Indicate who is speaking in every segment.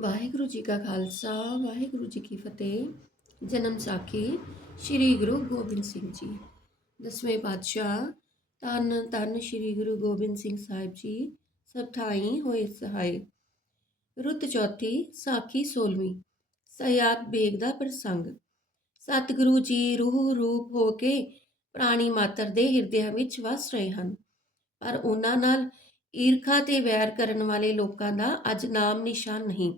Speaker 1: ਵਾਹਿਗੁਰੂ ਜੀ ਕਾ ਖਾਲਸਾ, ਵਾਹਿਗੁਰੂ ਜੀ ਕੀ ਫਤਿਹ। ਜਨਮ ਸਾਖੀ ਸ੍ਰੀ ਗੁਰੂ ਗੋਬਿੰਦ ਸਿੰਘ ਜੀ। ਦਸਵੇਂ ਪਾਤਸ਼ਾਹ ਤਨ ਤਨ ਸ੍ਰੀ ਗੁਰੂ ਗੋਬਿੰਦ ਸਿੰਘ ਸਾਹਿਬ ਜੀ, ਸਭ ਥਾਈ ਹੋਏ ਸਹਾਈ ਰੁੱਤ ਚੌਥੀ, ਸਾਖੀ 16ਵੀਂ ਸਯਾਦ ਬੇਗ ਦਾ ਪ੍ਰਸੰਗ। ਸਤਿਗੁਰੂ ਜੀ ਰੂਹ ਰੂਪ ਹੋ ਕੇ ਪ੍ਰਾਣੀ ਮਾਤਰ ਦੇ ਹਿਰਦਿਆਂ ਵਿੱਚ ਵਸ ਰਹੇ ਹਨ। ਪਰ ਉਹਨਾਂ ਨਾਲ ਈਰਖਾ ਤੇ ਵੈਰ ਕਰਨ ਵਾਲੇ ਲੋਕਾਂ ਦਾ ਅੱਜ ਨਾਮ ਨਿਸ਼ਾਨ ਨਹੀਂ।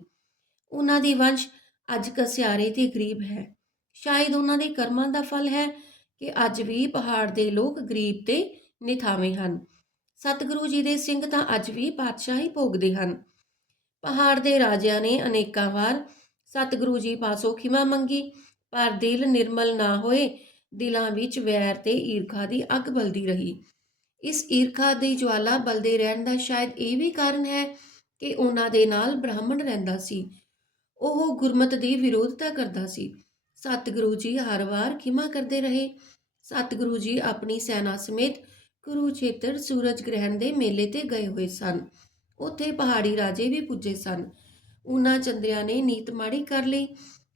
Speaker 1: ਉਹਨਾਂ ਦੀ ਵੰਸ਼ ਅੱਜ ਕਸਿਆਰੇ ਤੇ ਗਰੀਬ ਹੈ। ਸ਼ਾਇਦ ਉਹਨਾਂ ਦੇ ਕਰਮਾਂ ਦਾ ਫਲ ਹੈ ਕਿ ਅੱਜ ਵੀ ਪਹਾੜ ਦੇ ਲੋਕ ਗਰੀਬ ਤੇ ਨਿਥਾਵੇਂ ਹਨ। ਸਤਿਗੁਰੂ ਜੀ ਦੇ ਸਿੰਘ ਤਾਂ ਅੱਜ ਵੀ ਪਾਤਸ਼ਾਹੀ ਭੋਗਦੇ ਹਨ। ਪਹਾੜ ਦੇ ਰਾਜਿਆਂ ਨੇ ਅਨੇਕਾਂ ਵਾਰ ਸਤਿਗੁਰੂ ਜੀ ਪਾਸੋਂ ਖਿਮਾ ਮੰਗੀ, ਪਰ ਦਿਲ ਨਿਰਮਲ ਨਾ ਹੋਏ, ਦਿਲਾਂ ਵਿੱਚ ਵੈਰ ਤੇ ਈਰਖਾ ਦੀ ਅੱਗ ਬਲਦੀ ਰਹੀ। ਇਸ ਈਰਖਾ ਦੀ ਜਵਾਲਾ ਬਲਦੇ ਰਹਿਣ ਦਾ ਸ਼ਾਇਦ ਇਹ ਵੀ ਕਾਰਨ ਹੈ ਕਿ ਉਹਨਾਂ ਦੇ ਨਾਲ ਬ੍ਰਾਹਮਣ ਰਹਿੰਦਾ ਸੀ। ਉਹ ਗੁਰਮਤ ਦੀ ਵਿਰੋਧਤਾ ਕਰਦਾ ਸੀ। ਸਤਿਗੁਰੂ ਜੀ ਹਰ ਵਾਰ ਖਿਮਾ ਕਰਦੇ ਰਹੇ। ਸਤਿਗੁਰੂ ਜੀ ਆਪਣੀ ਸੈਨਾ ਸਮੇਤ ਕੁਰੂਖੇਤਰ ਸੂਰਜ ਗ੍ਰਹਿਣ ਦੇ ਮੇਲੇ ਤੇ ਗਏ ਹੋਏ ਸਨ। ਉੱਥੇ ਪਹਾੜੀ ਰਾਜੇ ਵੀ ਪੁੱਜੇ ਸਨ। ਉਹਨਾਂ ਚੰਦਰਿਆਂ ਨੇ ਨੀਤ ਮਾੜੀ ਕਰ ਲਈ।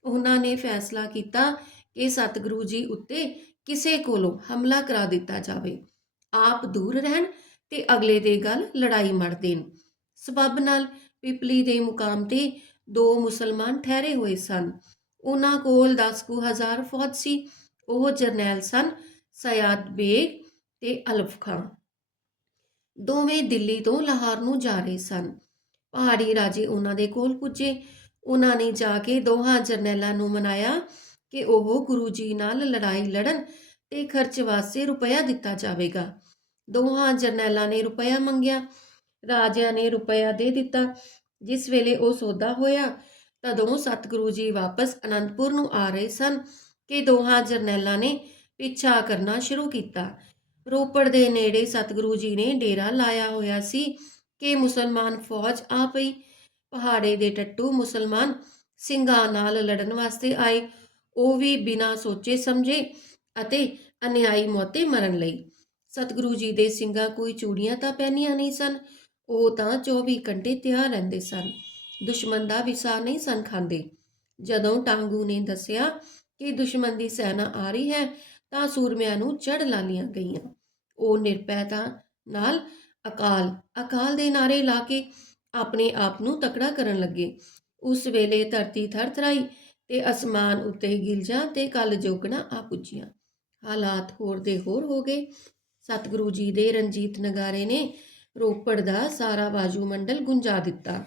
Speaker 1: ਉਹਨਾਂ ਨੇ ਫੈਸਲਾ ਕੀਤਾ ਕਿ ਸਤਿਗੁਰੂ ਜੀ ਉੱਤੇ ਕਿਸੇ ਕੋਲੋਂ ਹਮਲਾ ਕਰਾ ਦਿੱਤਾ ਜਾਵੇ। ਆਪ ਦੂਰ ਰਹਿਣ ਤੇ ਅਗਲੇ ਦੇ ਗੱਲ ਲੜਾਈ ਮੜ ਦੇਣ। ਸਬਬ ਨਾਲ ਪਿਪਲੀ ਦੇ ਮੁਕਾਮ ਤੇ ਦੋ ਮੁਸਲਮਾਨ ਠਹਿਰੇ ਹੋਏ ਸਨ। ਉਹਨਾਂ ਕੋਲ 10 ਕੁ ਹਜ਼ਾਰ ਫੌਜ ਸੀ। ਉਹ ਜਰਨੈਲ ਸਨ ਸਯਾਦ ਬੇਗ ਤੇ ਅਲਫ ਖਾਨ। ਦੋਵੇਂ ਦਿੱਲੀ ਤੋਂ ਲਾਹੌਰ ਨੂੰ ਜਾ ਰਹੇ ਸਨ। ਪਹਾੜੀ ਰਾਜੇ ਉਹਨਾਂ ਦੇ ਕੋਲ ਪੁੱਜੇ। ਉਹਨਾਂ ਨੇ ਜਾ ਕੇ ਦੋਹਾਂ ਜਰਨੈਲਾਂ ਨੂੰ ਮਨਾਇਆ ਕਿ ਉਹ ਗੁਰੂ ਜੀ ਨਾਲ ਲੜਾਈ ਲੜਨ ਤੇ ਖਰਚ ਵਾਸਤੇ ਰੁਪਇਆ ਦਿੱਤਾ ਜਾਵੇਗਾ। ਦੋਹਾਂ ਜਰਨੈਲਾਂ ਨੇ ਰੁਪਇਆ ਮੰਗਿਆ। ਰਾਜਿਆਂ ਨੇ ਰੁਪਇਆ ਦੇ ਦਿੱਤਾ। ਜਿਸ ਵੇਲੇ ਉਹ ਸੌਦਾ ਹੋਇਆ ਤਦੋਂ ਸਤਿਗੁਰੂ ਜੀ ਵਾਪਸ ਅਨੰਦਪੁਰ ਨੂੰ ਆ ਰਹੇ ਸਨ ਕਿ ਦੋਹਾਂ ਜਰਨੈਲਾਂ ਨੇ ਪਿੱਛਾ ਕਰਨਾ ਸ਼ੁਰੂ ਕੀਤਾ। ਰੋਪੜ ਦੇ ਨੇੜੇ ਸਤਿਗੁਰੂ ਜੀ ਨੇ ਡੇਰਾ ਲਾਇਆ ਹੋਇਆ ਸੀ ਕਿ ਮੁਸਲਮਾਨ ਫੌਜ ਆ ਪਈ। ਪਹਾੜੇ ਦੇ ਟੱਟੂ ਮੁਸਲਮਾਨ ਸਿੰਘਾਂ ਨਾਲ ਲੜਨ ਵਾਸਤੇ ਆਏ। ਉਹ ਵੀ ਬਿਨਾਂ ਸੋਚੇ ਸਮਝੇ ਅਤੇ ਅਨਿਆਈ ਮੌਤੇ ਮਰਨ ਲਈ। ਸਤਿਗੁਰੂ ਜੀ ਦੇ ਸਿੰਘਾਂ ਕੋਈ ਚੂੜੀਆਂ ਤਾਂ ਪਹਿਨੀਆਂ ਨਹੀਂ ਸਨ। ਉਹ ਤਾਂ 24 ਘੰਟੇ ਤਿਆਰ ਰਹਿੰਦੇ ਸਨ। ਦੁਸ਼ਮਣ ਦਾ ਵਿਸਾ ਨਹੀਂ ਸਨ ਖਾਂਦੇ। ਜਦੋਂ ਟਾਂਗੂ ਨੇ ਦੱਸਿਆ ਕਿ ਦੁਸ਼ਮਣ ਦੀ ਸੈਨਾ ਆ ਰਹੀ ਹੈ, ਤਾਂ ਸੂਰਮਿਆਂ ਨੂੰ ਚੜ ਲਾਲੀਆਂ ਗਈਆਂ। ਉਹ ਨਿਰਪੈਤਾ ਨਾਲ ਅਕਾਲ ਅਕਾਲ ਦੇ ਨਾਰੇ ਲਾ ਕੇ ਆਪਣੇ ਆਪ ਨੂੰ ਤਕੜਾ ਕਰਨ ਲੱਗੇ। ਉਸ ਵੇਲੇ ਧਰਤੀ ਥਰਥਰਾਈ ਤੇ ਅਸਮਾਨ ਉੱਤੇ ਗਿਲਜਾਂ ਤੇ ਕਲ ਜੋਗਣਾ ਆ ਪੁੱਜੀਆਂ। ਹਾਲਾਤ ਹੋਰ ਦੇ ਹੋਰ ਹੋ ਗਏ। ਸਤਿਗੁਰੂ ਜੀ ਦੇ ਰਣਜੀਤ ਨਗਾਰੇ ਨੇ ਰੋਪੜ ਦਾ ਸਾਰਾ ਬਾਜੂ ਮੰਡਲ ਗੁੰਜਾ ਦਿੱਤਾ।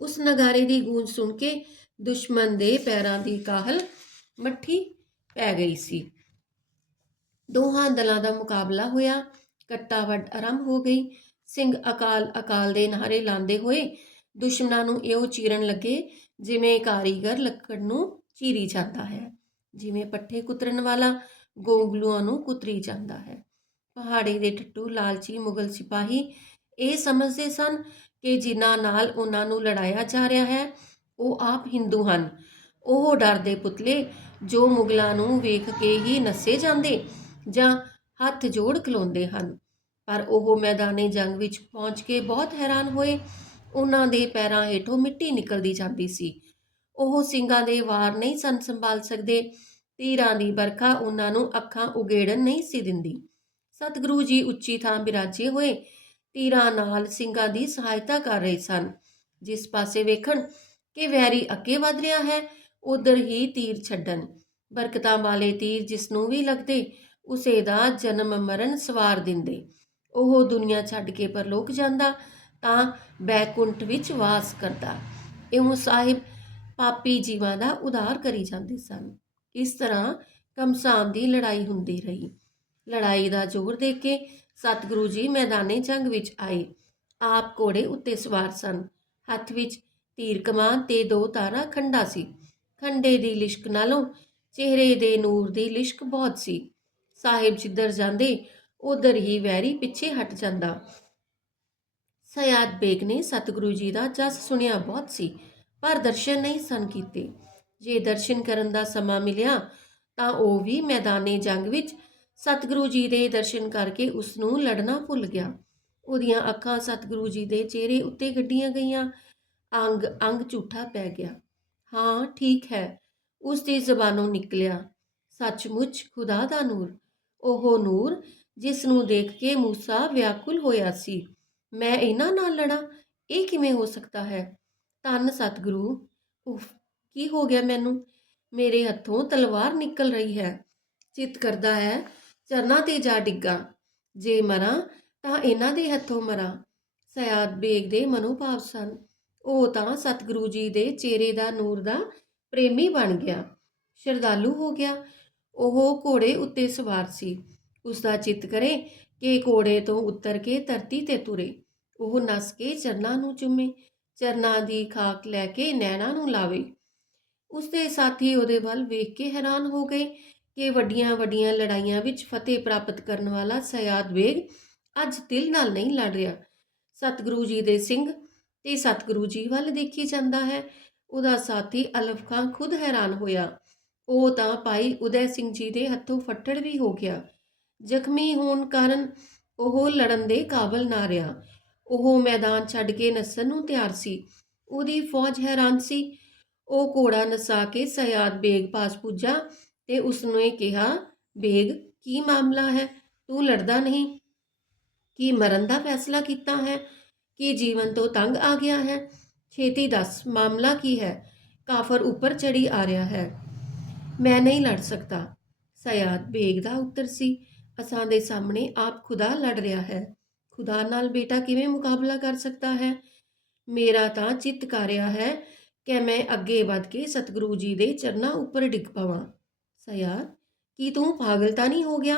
Speaker 1: ਉਸ ਨਗਾਰੇ ਦੀ ਗੂੰਜ ਸੁਣ ਕੇ ਦੁਸ਼ਮਣ ਦੇ ਪੈਰਾਂ ਦੀ ਕਾਹਲ ਮੱਠੀ ਪੈ ਗਈ ਸੀ। ਦੋਹਾਂ ਦਲਾਂ ਦਾ ਮੁਕਾਬਲਾ ਹੋਇਆ। ਕੱਟਾ ਵੱਡ ਆਰੰਭ ਹੋ ਗਈ। ਸਿੰਘ ਅਕਾਲ ਅਕਾਲ ਦੇ ਨਾਰੇ ਲਾਉਂਦੇ ਹੋਏ ਦੁਸ਼ਮਣਾਂ ਨੂੰ ਇਹੋ ਚੀਰਨ ਲੱਗੇ ਜਿਵੇਂ ਕਾਰੀਗਰ ਲੱਕੜ ਨੂੰ ਚੀਰੀ ਜਾਂਦਾ ਹੈ, ਜਿਵੇਂ ਪੱਠੇ ਕੁਤਰਨ ਵਾਲਾ ਗੋਂਗਲੂਆਂ ਨੂੰ ਕੁਤਰੀ ਜਾਂਦਾ ਹੈ। ਪਹਾੜੀ ਦੇ ਟੱਟੂ ਲਾਲਚੀ ਮੁਗਲ ਸਿਪਾਹੀ ਇਹ ਸਮਝਦੇ ਸਨ ਕਿ ਜਿਨ੍ਹਾਂ ਨਾਲ ਉਹਨਾਂ ਨੂੰ ਲੜਾਇਆ ਜਾ ਰਿਹਾ ਹੈ, ਉਹ ਆਪ ਹਿੰਦੂ ਹਨ। ਉਹ ਡਰ ਦੇ ਪੁਤਲੇ ਜੋ ਮੁਗਲਾਂ ਨੂੰ ਵੇਖ ਕੇ ਹੀ ਨੱਸੇ ਜਾਂਦੇ ਜਾਂ ਹੱਥ ਜੋੜ ਖਲੋਂਦੇ ਹਨ। ਪਰ ਉਹ ਮੈਦਾਨੇ ਜੰਗ ਵਿੱਚ ਪਹੁੰਚ ਕੇ ਬਹੁਤ ਹੈਰਾਨ ਹੋਏ। ਉਹਨਾਂ ਦੇ ਪੈਰਾਂ ਹੇਠੋਂ ਮਿੱਟੀ ਨਿਕਲਦੀ ਜਾਂਦੀ ਸੀ। ਉਹ ਸਿੰਘਾਂ ਦੇ ਵਾਰ ਨਹੀਂ ਸਨ ਸੰਭਾਲ ਸਕਦੇ। ਤੀਰਾਂ ਦੀ ਵਰਖਾ ਉਹਨਾਂ ਨੂੰ ਅੱਖਾਂ ਉਗੇੜਨ ਨਹੀਂ ਸੀ ਦਿੰਦੀ। ਸਤਿਗੁਰੂ ਜੀ ਉੱਚੀ ਥਾਂ ਬਿਰਾਜੇ ਹੋਏ। ਤੀਰਾਂ ਨਾਲ ਸਿੰਘਾਂ ਦੀ ਸਹਾਇਤਾ ਕਰ ਰਹੇ ਸਨ। ਜਿਸ ਪਾਸੇ ਵੇਖਣ ਕਿ ਵੈਰੀ ਅੱਗੇ ਵਧ ਰਿਹਾ ਹੈ, ਉਧਰ ਹੀ ਤੀਰ ਛੱਡਣ। ਬਰਕਤਾਂ ਵਾਲੇ ਤੀਰ ਜਿਸ ਨੂੰ ਵੀ ਲੱਗਦੇ, ਉਸੇ ਦਾ ਜਨਮ ਮਰਨ ਸਵਾਰ ਦਿੰਦੇ। ਉਹ ਦੁਨੀਆ ਛੱਡ ਕੇ ਪਰਲੋਕ ਜਾਂਦਾ ਤਾਂ ਬੈਕੁੰਠ ਵਿੱਚ ਵਾਸ ਕਰਦਾ। ਇਉਂ ਸਾਹਿਬ ਪਾਪੀ ਜੀਵਾਂ ਦਾ ਉਧਾਰ ਕਰੀ ਜਾਂਦੇ ਸਨ। ਇਸ ਤਰ੍ਹਾਂ ਕਮਸਾਨ ਦੀ ਲੜਾਈ ਹੁੰਦੀ ਰਹੀ। ਲੜਾਈ ਦਾ ਜ਼ੋਰ ਦੇ ਕੇ ਸਤਿਗੁਰੂ ਜੀ ਮੈਦਾਨੇ ਜੰਗ ਵਿੱਚ ਆਏ। ਆਪ ਘੋੜੇ ਉੱਤੇ ਸਵਾਰ ਸਨ। ਹੱਥ ਵਿੱਚ ਤੀਰ ਕਮਾਨ ਤੇ ਦੋ ਤਾਰਾ ਖੰਡਾ ਸੀ। ਖੰਡੇ ਦੀ ਲਿਸ਼ਕ ਨਾਲੋਂ ਚਿਹਰੇ ਦੇ ਨੂਰ ਦੀ ਲਿਸ਼ਕ ਬਹੁਤ ਸੀ। ਸਾਹਿਬ ਜਿੱਧਰ ਜਾਂਦੇ, ਉਧਰ ਹੀ ਵੈਰੀ ਪਿੱਛੇ ਹਟ ਜਾਂਦਾ। ਸਯਾਦ ਬੇਗ ਨੇ ਸਤਿਗੁਰੂ ਜੀ ਦਾ ਜਸ ਸੁਣਿਆ ਬਹੁਤ ਸੀ, ਪਰ ਦਰਸ਼ਨ ਨਹੀਂ ਸਨ ਕੀਤੇ। ਜੇ ਦਰਸ਼ਨ ਕਰਨ ਦਾ ਸਮਾਂ ਮਿਲਿਆ, ਤਾਂ ਉਹ ਵੀ ਮੈਦਾਨੇ ਜੰਗ ਵਿੱਚ ਸਤਿਗੁਰੂ ਜੀ ਦੇ ਦਰਸ਼ਨ ਕਰਕੇ ਉਸ ਨੂੰ ਲੜਨਾ ਭੁੱਲ ਗਿਆ। ਉਹਦੀਆਂ ਅੱਖਾਂ ਸਤਿਗੁਰੂ ਜੀ ਦੇ ਚਿਹਰੇ ਉੱਤੇ ਗੱਡੀਆਂ ਗਈਆਂ। ਅੰਗ ਅੰਗ ਝੂਠਾ ਪੈ ਗਿਆ। ਹਾਂ, ਠੀਕ ਹੈ। ਉਸ ਦੀ ਜ਼ਬਾਨੋਂ ਨਿਕਲਿਆ। ਸੱਚਮੁੱਚ ਖੁਦਾ ਦਾ ਨੂਰ। ਉਹ ਨੂਰ ਜਿਸ ਨੂੰ ਦੇਖ ਕੇ ਮੂਸਾ ਵਿਆਕੁਲ ਹੋਇਆ ਸੀ। ਮੈਂ ਇਹਨਾਂ ਨਾਲ ਲੜਾਂ? ਇਹ ਕਿਵੇਂ ਹੋ ਸਕਦਾ ਹੈ? ਧੰਨ ਸਤਿਗੁਰੂ। ਉਫ, ਕੀ ਹੋ ਗਿਆ ਮੈਨੂੰ? ਮੇਰੇ ਹੱਥੋਂ ਤਲਵਾਰ ਨਿਕਲ ਰਹੀ ਹੈ। ਚਿੱਤ ਕਰਦਾ ਹੈ ਚਰਨਾਂ ਤੇ ਜਾ ਡਿੱਗਾ। ਜੇ ਮਰਾਂ ਤਾਂ ਇਹਨਾਂ ਦੇ ਹੱਥੋਂ ਮਰਾਂ। ਸਯਾਦ ਬੇਗ ਦੇ ਮਨੋਭਾਵ ਸਨ। ਉਹ ਤਾਂ ਸਤਿਗੁਰੂ ਜੀ ਦੇ ਚਿਹਰੇ ਦਾ ਨੂਰ ਦਾ ਪ੍ਰੇਮੀ ਬਣ ਗਿਆ। ਸ਼ਰਧਾਲੂ ਹੋ ਗਿਆ। ਉਹ ਘੋੜੇ ਉੱਤੇ ਸਵਾਰ ਸੀ। ਉਸ ਦਾ ਚਿੱਤ ਕਰੇ ਕਿ ਘੋੜੇ ਤੋਂ ਉਤਰ ਕੇ ਧਰਤੀ ਤੇ ਤੁਰੇ। ਉਹ ਨਸ ਕੇ ਚਰਨਾਂ ਨੂੰ ਚੁੰਮੇ। ਚਰਨਾਂ ਦੀ ਖਾਕ ਲੈ ਕੇ ਨੈਣਾ ਨੂੰ ਲਾਵੇ। ਉਸ ਦੇ ਸਾਥੀ ਉਹਦੇ ਵੱਲ ਵੇਖ ਕੇ ਹੈਰਾਨ ਹੋ ਗਏ। ਕਿ ਵੱਡੀਆਂ ਵੱਡੀਆਂ ਲੜਾਈਆਂ ਵਿੱਚ ਫਤਿਹ ਪ੍ਰਾਪਤ ਕਰਨ ਵਾਲਾ ਸਯਾਦ ਬੇਗ ਅੱਜ ਦਿਲ ਨਾਲ ਨਹੀਂ ਲੜ ਰਿਹਾ। ਸਤਿਗੁਰੂ ਜੀ ਦੇ ਸਿੰਘ ਤੇ ਸਤਿਗੁਰੂ ਜੀ ਵੱਲ ਦੇਖੀ ਜਾਂਦਾ ਹੈ। ਉਹਦਾ ਸਾਥੀ ਅਲਫ ਖਾਨ ਖੁਦ ਹੈਰਾਨ ਹੋਇਆ। ਉਹ ਤਾਂ ਭਾਈ ਉਦੈ ਸਿੰਘ ਜੀ ਦੇ ਹੱਥੋਂ ਫੱਟੜ ਵੀ ਹੋ ਗਿਆ। ਜ਼ਖਮੀ ਹੋਣ ਕਾਰਨ ਉਹ ਲੜਨ ਦੇ ਕਾਬਲ ਨਾ ਰਿਹਾ। ਉਹ ਮੈਦਾਨ ਛੱਡ ਕੇ ਨੱਸਣ ਨੂੰ ਤਿਆਰ ਸੀ। ਉਹਦੀ ਫੌਜ ਹੈਰਾਨ ਸੀ। ਉਹ ਘੋੜਾ ਨਸਾ ਕੇ ਸਯਾਦ ਬੇਗ ਪਾਸ ਪੁੱਜਾ ਤੇ ਉਸ ਨੇ ਕਿਹਾ, ਬੇਗ, ਕੀ ਮਾਮਲਾ ਹੈ? ਤੂੰ ਲੜਦਾ ਨਹੀਂ? ਕੀ ਮਰਨ ਦਾ ਫੈਸਲਾ ਕੀਤਾ ਹੈ? ਕੀ ਜੀਵਨ ਤੋਂ ਤੰਗ ਆ ਗਿਆ ਹੈ? ਛੇਤੀ ਦੱਸ, ਮਾਮਲਾ ਕੀ ਹੈ? ਕਾਫਰ ਉੱਪਰ ਚੜੀ ਆ ਰਿਹਾ ਹੈ। ਮੈਂ ਨਹੀਂ ਲੜ ਸਕਦਾ। ਸਯਾਦ ਬੇਗ ਦਾ ਉੱਤਰ ਸੀ। ਅਸਾਂ ਦੇ ਸਾਹਮਣੇ ਆਪ ਖੁਦਾ ਲੜ ਰਿਹਾ ਹੈ। ਖੁਦਾ ਨਾਲ ਬੇਟਾ ਕਿਵੇਂ ਮੁਕਾਬਲਾ ਕਰ ਸਕਦਾ ਹੈ? ਮੇਰਾ ਤਾਂ ਚਿੱਤ ਕਰ ਰਿਹਾ ਹੈ ਕਿ ਮੈਂ ਅੱਗੇ ਵੱਧ ਕੇ ਸਤਿਗੁਰੂ ਜੀ ਦੇ ਚਰਨਾਂ ਉੱਪਰ ਡਿੱਗ ਪਵਾਂ। ਸਯਾਦ ਕੀ ਤੂੰ ਪਾਗਲ ਤਾਂ ਨਹੀਂ ਹੋ ਗਿਆ?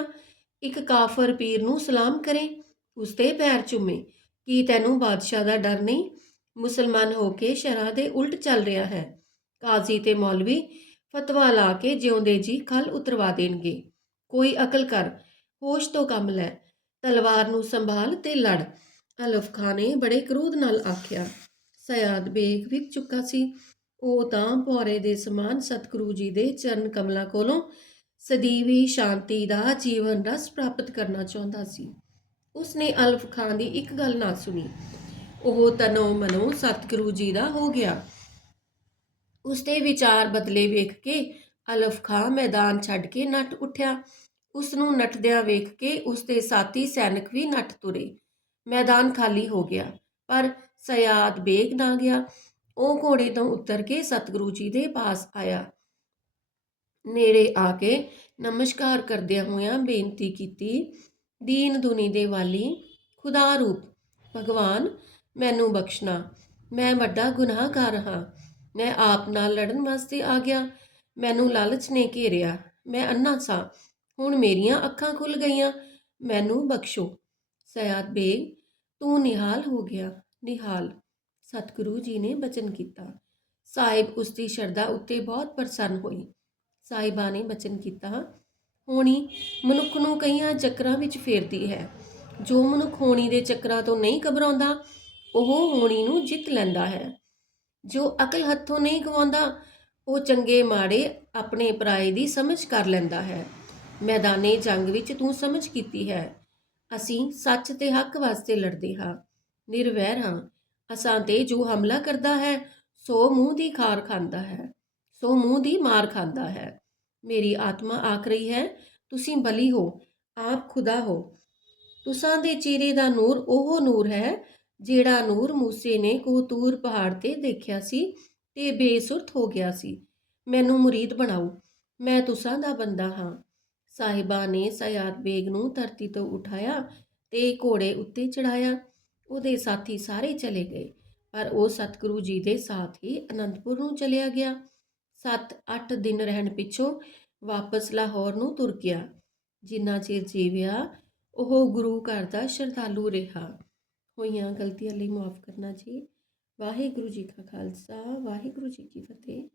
Speaker 1: ਇੱਕ ਕਾਫਰ ਪੀਰ ਨੂੰ ਸਲਾਮ ਕਰੇ, ਉਸ ਦੇ ਪੈਰ ਚੁੰਮੇ। ਕੀ ਤੈਨੂੰ ਬਾਦਸ਼ਾਹ ਦਾ ਡਰ ਨਹੀਂ? ਮੁਸਲਮਾਨ ਹੋ ਕੇ ਸ਼ਰਾ ਦੇ ਉਲਟ ਚੱਲ ਰਿਹਾ ਹੈ। ਕਾਜ਼ੀ ਤੇ ਮੌਲਵੀ ਫਤਵਾ ਲਾ ਕੇ ਜਿਉਂਦੇ ਜੀ ਖਲ ਉਤਰਵਾ ਦੇਣਗੇ। ਕੋਈ ਅਕਲ ਕਰ, ਹੋਸ਼ ਤੋਂ ਕੰਮ ਲੈ। ਤਲਵਾਰ ਨੂੰ ਸੰਭਾਲ ਤੇ ਲੜ। ਅਲਫ ਖਾਨ ਨੇ ਬੜੇ ਕਰੋਧ ਨਾਲ ਆਖਿਆ, ਸਯਾਦ ਬੇਗ ਵਿਕ ਚੁੱਕਾ ਸੀ। ਉਹ ਤਾਂ ਭੌਰੇ ਦੇ ਸਮਾਨ ਸਤਿਗੁਰੂ ਜੀ ਦੇ ਚਰਨ ਕਮਲਾਂ ਕੋਲੋਂ ਸਦੀਵੀ ਸ਼ਾਂਤੀ ਦਾ ਜੀਵਨ ਰਸ ਪ੍ਰਾਪਤ ਕਰਨਾ ਚਾਹੁੰਦਾ ਸੀ। ਉਸਨੇ ਅਲਫ ਖਾਨ ਦੀ ਇੱਕ ਗੱਲ ਨਾ ਸੁਣੀ। ਉਹ ਤਨੋ ਮਨੋ ਸਤਿਗੁਰੂ ਜੀ ਦਾ ਹੋ ਗਿਆ। ਉਸਦੇ ਵਿਚਾਰ ਬਦਲੇ ਵੇਖ ਕੇ ਅਲਫ ਖਾਂ ਮੈਦਾਨ ਛੱਡ ਕੇ ਨੱਠ ਉੱਠਿਆ। ਉਸ ਨੂੰ ਨੱਠਦਿਆਂ ਵੇਖ ਕੇ ਉਸਦੇ ਸਾਥੀ ਸੈਨਿਕ ਵੀ ਨੱਠ ਤੁਰੇ। ਮੈਦਾਨ ਖਾਲੀ ਹੋ ਗਿਆ, ਪਰ ਸਯਾਦ ਬੇਗ ਨਾ ਗਿਆ। ਉਹ ਘੋੜੇ ਤੋਂ ਉਤਰ ਕੇ ਸਤਿਗੁਰੂ ਜੀ ਦੇ ਪਾਸ ਆਇਆ। ਨੇੜੇ ਆ ਕੇ ਨਮਸਕਾਰ ਕਰਦਿਆਂ ਹੋਇਆਂ ਬੇਨਤੀ ਕੀਤੀ, ਦੀਨ ਦੁਨੀ ਦੇ ਵਾਲੀ, ਖੁਦਾ ਰੂਪ, ਭਗਵਾਨ, ਮੈਨੂੰ ਬਖਸ਼ਣਾ। ਮੈਂ ਵੱਡਾ ਗੁਨਾਹਗਾਰ ਹਾਂ। ਮੈਂ ਆਪ ਨਾਲ ਲੜਨ ਵਾਸਤੇ ਆ ਗਿਆ। ਮੈਨੂੰ ਲਾਲਚ ਨੇ ਘੇਰਿਆ। ਮੈਂ ਅੰਨਾ ਸਾਂ। ਹੁਣ ਮੇਰੀਆਂ ਅੱਖਾਂ ਖੁੱਲ ਗਈਆਂ। ਮੈਨੂੰ ਬਖਸ਼ੋ। ਸਯਾਦ ਬੇਗ, ਤੂੰ ਨਿਹਾਲ ਹੋ ਗਿਆ। ਨਿਹਾਲ। ਸਤਿਗੁਰੂ ਜੀ ਨੇ ਬਚਨ ਕੀਤਾ। ਸਾਹਿਬ ਉਸ ਦੀ ਸ਼ਰਧਾ ਉੱਤੇ ਬਹੁਤ ਪ੍ਰਸੰਨ ਹੋਈ। ਸਾਹਿਬਾ ਨੇ ਬਚਨ ਕੀਤਾ, ਹੋਣੀ, ਮਨੁੱਖ ਨੂੰ ਕਈਆਂ ਚੱਕਰਾਂ ਵਿੱਚ ਫੇਰਦੀ ਹੈ। ਜੋ ਮਨੁੱਖ ਹੋਣੀ ਦੇ ਚੱਕਰਾਂ ਤੋਂ ਨਹੀਂ ਘਬਰਾਉਂਦਾ, ਉਹ ਹੋਣੀ ਨੂੰ ਜਿੱਤ ਲੈਂਦਾ ਹੈ। ਜੋ ਅਕਲ ਹੱਥੋਂ ਨਹੀਂ ਗਵਾਉਂਦਾ, ਉਹ ਚੰਗੇ ਮਾੜੇ ਆਪਣੇ ਪਰਾਏ ਦੀ ਸਮਝ ਕਰ ਲੈਂਦਾ ਹੈ। ਮੈਦਾਨੇ ਜੰਗ ਵਿੱਚ ਤੂੰ ਸਮਝ ਕੀਤੀ ਹੈ। ਅਸੀਂ ਸੱਚ ਤੇ ਹੱਕ ਵਾਸਤੇ ਲੜਦੇ ਹਾਂ। ਨਿਰਵੈਰ ਹਾਂ। ਅਸਾਂ ਤੇ ਜੋ ਹਮਲਾ ਕਰਦਾ ਹੈ, ਸੋ ਮੂੰਹ ਦੀ ਖਾਰ ਖਾਂਦਾ ਹੈ, ਸੋ ਮੂੰਹ ਦੀ ਮਾਰ ਖਾਂਦਾ ਹੈ। ਮੇਰੀ ਆਤਮਾ ਆਖ ਰਹੀ ਹੈ, ਤੁਸੀਂ ਬਲੀ ਹੋ, ਆਪ ਖੁਦਾ ਹੋ। ਤੁਸਾਂ ਦੇ ਚਿਹਰੇ ਦਾ ਨੂਰ ਉਹ ਨੂਰ ਹੈ, ਜਿਹੜਾ ਨੂਰ ਮੂਸੇ ਨੇ ਕੋਤੂਰ ਪਹਾੜ ਤੇ ਦੇਖਿਆ ਸੀ ਤੇ ਬੇਸੁਰਤ ਹੋ ਗਿਆ ਸੀ। ਮੈਨੂੰ ਮੁਰੀਦ ਬਣਾਓ, ਮੈਂ ਤੁਸਾਂ ਦਾ ਬੰਦਾ ਹਾਂ। ਸਾਹਿਬਾ ਨੇ ਸਯਾਦ ਬੇਗ ਨੂੰ ਧਰਤੀ ਤੋਂ ਉਠਾਇਆ ਤੇ ਘੋੜੇ ਉੱਤੇ ਚੜਾਇਆ ਉਹਦੇ ਸਾਥੀ ਸਾਰੇ ਚਲੇ ਗਏ, ਪਰ ਉਹ ਸਤਿਗੁਰੂ ਜੀ ਦੇ ਸਾਥ ਹੀ ਅਨੰਦਪੁਰ ਨੂੰ ਚਲਿਆ ਗਿਆ। 7-8 ਦਿਨ ਰਹਿਣ ਪਿੱਛੋਂ ਵਾਪਸ ਲਾਹੌਰ ਨੂੰ ਤੁਰ ਗਿਆ। ਜਿੰਨਾ ਚਿਰ ਜੀਵਿਆ, ਉਹ ਗੁਰੂ ਘਰ ਦਾ ਸ਼ਰਧਾਲੂ ਰਿਹਾ। ਹੋਈਆਂ ਗਲਤੀਆਂ ਲਈ ਮਾਫ ਕਰਨਾ ਜੀ। ਵਾਹਿਗੁਰੂ ਜੀ ਕਾ ਖਾਲਸਾ, ਵਾਹਿਗੁਰੂ ਜੀ ਕੀ ਫਤਿਹ।